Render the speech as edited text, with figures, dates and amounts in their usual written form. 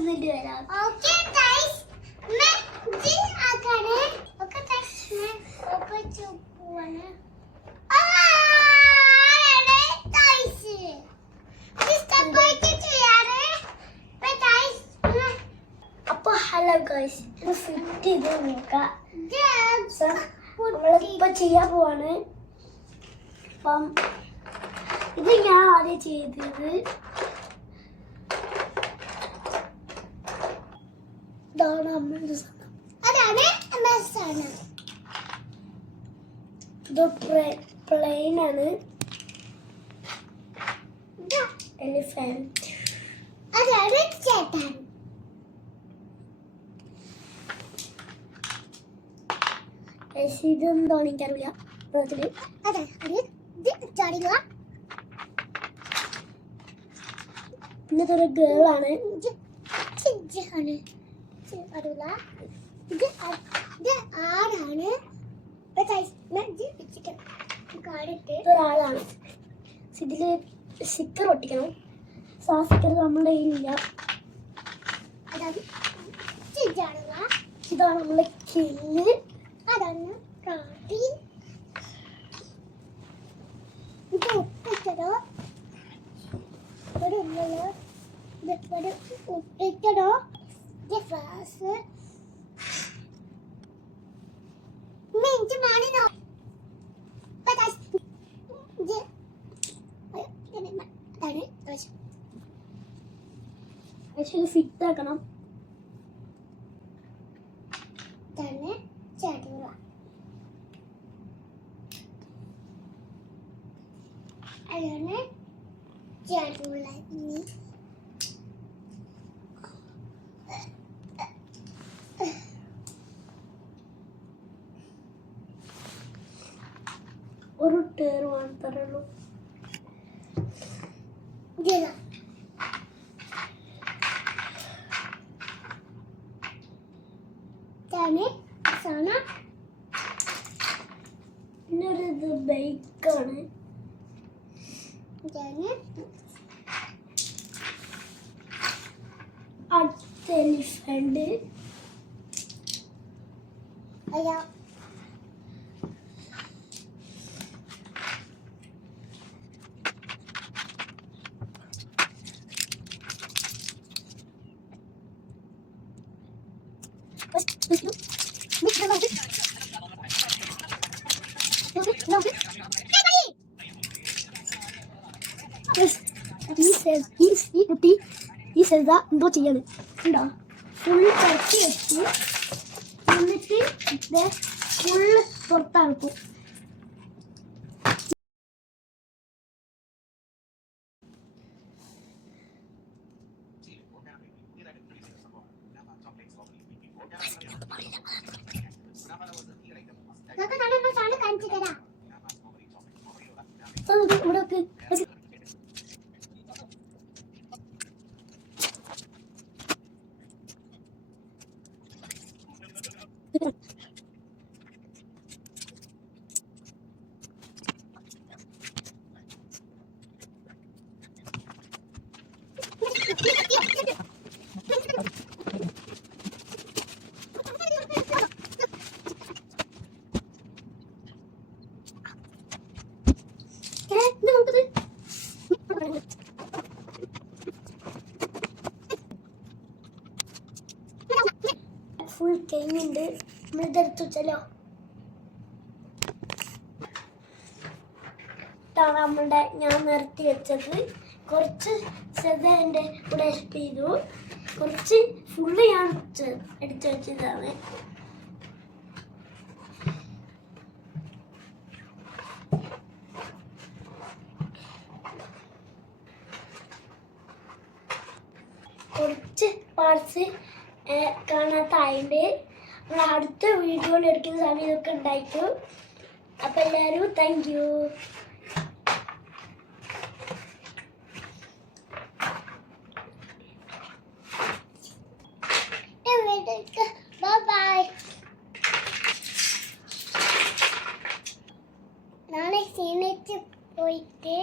എന്നിട്ട് വരാം. Okay guys मैं जी आकर ओके गाइस मैं ऊपर चुपवाना अरे गाइस सिस्टर कोई के यार पे गाइस അപ്പോൾ ഹലോ ഗൈസ് ഇത് ഫിറ്റ് ചെയ്ത് നോക്കാം. നമ്മളിപ്പോൾ ചെയ്യാൻ പോവാണ്. അപ്പം ഇത് ഞാൻ ആദ്യം ചെയ്തത് ഇതാണ് നമ്മളുടെ സാധനം. അതാണ് സാധനം. ഇത് പ്ലെയിൻ ആണ്. എലിഫന്റ് അതാണ് ചേട്ടൻ. ഇതെന്താണ് എനിക്കറിയില്ല. അതെ ഇത് ചാടില്ല. പിന്നെ ഇതൊരു ഗേളാണ്. ആണ് അറിയില്ല. ഇത് ആടാണ്. ഇതൊരാളാണ്. ഇതില് സ്റ്റിക്കർ ഒട്ടിക്കണം. ആ സ്റ്റിക്കർ നമ്മുടെ കയ്യിലില്ല. ഇതാണ് നമ്മളെ കില്ല്. അതാണ് കാട്ടി. ഇത് ഒപ്പിക്കടോ ഇവിടെ ഉള്ളല്ലോ. ഇവിടെ ഒപ്പിക്കടോ. ഫ്ലാസ് മിഞ്ച് മാണിനോ ഫിറ്റ് ആക്കണം. തന്നെ ചാടുക. അതാണ് ചാടുക. ഇനി ഒരു ടേർ മാത്രമേ പിന്നൊരിത് ബൈക്കാണ്. അടുത്ത എലിഫന്റ്. അയ്യോ ഈ സെൽദ എന്തോ ചെയ്യാണ്. ഉണ്ടോ ഫുൾ കറക്കി വെച്ച് എന്നിട്ട് ഫുള്ള് പുറത്താക്കും. ഇവിടെ ഫുൾ കഴിഞ്ഞുണ്ട്. നമ്മളിതെടുത്ത് വെച്ചല്ലോ. ഇതാണ് നമ്മളുടെ ഞാൻ നിർത്തി വെച്ചത്. കുറച്ച് ശ്രദ്ധ എൻ്റെ കൂടെ ഹെൽപ്പ് ചെയ്തു. കുറച്ച് ഫുള്ള് ഞാൻ എടുത്ത് വെച്ചതാണ്. കുറച്ച് പാർട്സ് കാണാത്തായതുകൊണ്ട് നമ്മൾ അടുത്ത വീഡിയോയിൽ എടുക്കുന്ന സമയം ഇതൊക്കെ ഉണ്ടായിട്ടു. അപ്പം എല്ലാവരും താങ്ക് യു. ബൈ. നാളെ സീനിച്ച് പോയിട്ട്